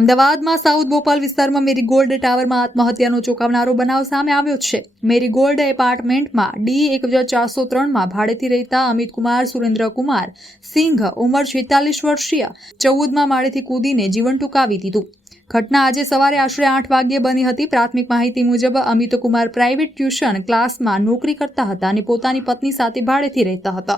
અમદાવાદમાં સાઉથ બોપાલ વિસ્તારમાં મેરી ગોલ્ડ ટાવરમાં આત્મહત્યાનો ચોંકાવનારો બનાવ સામે આવ્યો છે. મેરી ગોલ્ડ એપાર્ટમેન્ટમાં ડી એક હજાર ચારસો ત્રણમાં ભાડેથી રહેતા અમિતકુમાર સુરેન્દ્રકુમાર સિંઘ, ઉંમર છેતાલીસ વર્ષીય, ચૌદમાં માળેથી કૂદીને જીવન ટૂંકાવી દીધું. ઘટના આજે સવારે આશરે આઠ વાગ્યે બની હતી. પ્રાથમિક માહિતી મુજબ અમિતકુમાર પ્રાઇવેટ ટ્યુશન ક્લાસમાં નોકરી કરતા હતા અને પોતાની પત્ની સાથે ભાડેથી રહેતા હતા.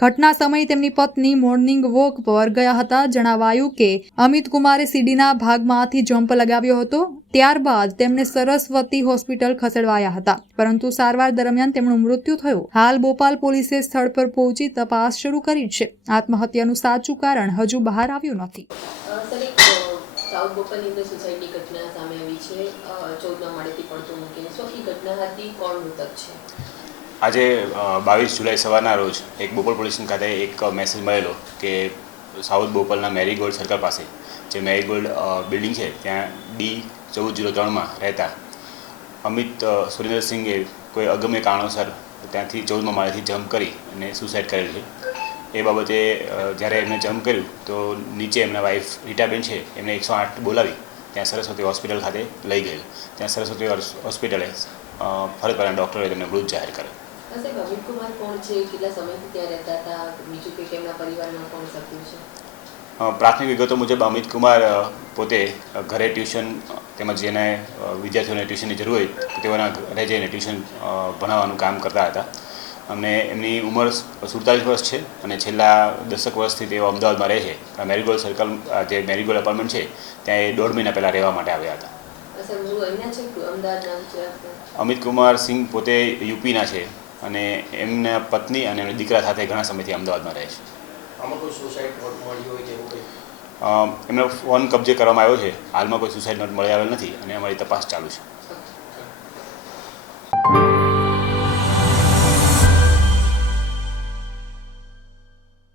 ઘટના સમયે તેમની પત્ની મોર્નિંગ વોક પર ગયા હતા. જણાવાયું કે અમિત કુમારે સીડીના ભાગમાંથી જમ્પ લગાવ્યો હતો. ત્યારબાદ તેમને સરસ્વતી હોસ્પિટલ ખસેડવાયા હતા. પરંતુ સારવાર દરમિયાન તેમનું મૃત્યુ થયું. હાલ બોપાલ પોલીસે સ્થળ પર પહોંચી તપાસ શરૂ કરી છે. આત્મહત્યાનું સાચું કારણ હજુ બહાર આવ્યું નથી. સાઉથ બોપલની સોસાયટી ઘટના સામે આવી છે. અ, ચૌદમા માળેથી પડતો મૂકીને. શું ઘટના હતી કોણ મૃતક છે? આજે બાવીસ જુલાઈ સવારના રોજ એક બોપલ પોલીસ ખાતે એક મેસેજ મળેલો કે સાઉથ બોપલના મેરીગોલ્ડ સર્કલ પાસે જે મેરીગોલ્ડ બિલ્ડિંગ છે ત્યાં ડી ચૌદ જીરો ત્રણમાં રહેતા અમિત સુરેન્દ્રસિંહે કોઈ અગમ્ય કારણોસર ત્યાંથી ચૌદમાં માળેથી જમ્પ કરી અને સુસાઇડ કરેલ છે. એ બાબતે જ્યારે એમને જમ્પ કર્યું તો નીચે એમના વાઈફ રીટાબેન છે એમને એકસો આઠ બોલાવી ત્યાં સરસ્વતી હોસ્પિટલ ખાતે લઈ ગયેલ. ત્યાં સરસ્વતી હોસ્પિટલે ફરજ પરના ડૉક્ટરે તેમને મૃત જાહેર કરેલ અ, સાહેબ અમિત કુમાર કોણ છે? કેટલા સમયથી ત્યાં રહેતા હતા? બીજું કે તેમના પરિવારમાં કોણ સભ્યો છે? અ, પ્રાથમિક વિગતો મુજબ અમિત કુમાર પોતે ઘરે ટ્યુશન તેમજ જેને વિદ્યાર્થીઓને ટ્યુશનની જરૂર હોય તેઓના ઘરે જઈને ટ્યુશન ભણાવવાનું કામ કરતા હતા. અને એમની ઉંમર સુડતાલીસ વર્ષ છે અને છેલ્લા દસક વર્ષથી તેઓ અમદાવાદમાં રહે છે. મેરીગોલ્ડ સર્કલ આ જે મેરીગોલ્ડ અપાર્ટમેન્ટ છે ત્યાં એ દોઢ મહિના પહેલાં રહેવા માટે આવ્યા હતા? અમિત કુમાર સિંહ પોતે યુપીના છે અને એમના પત્ની અને એમના દીકરા સાથે ઘણા સમયથી અમદાવાદમાં રહે છે. એમનો ફોન કબજે કરવામાં આવ્યો છે. હાલમાં કોઈ સુસાઇડ નોટ મળી આવેલ નથી અને અમારી તપાસ ચાલુ છે.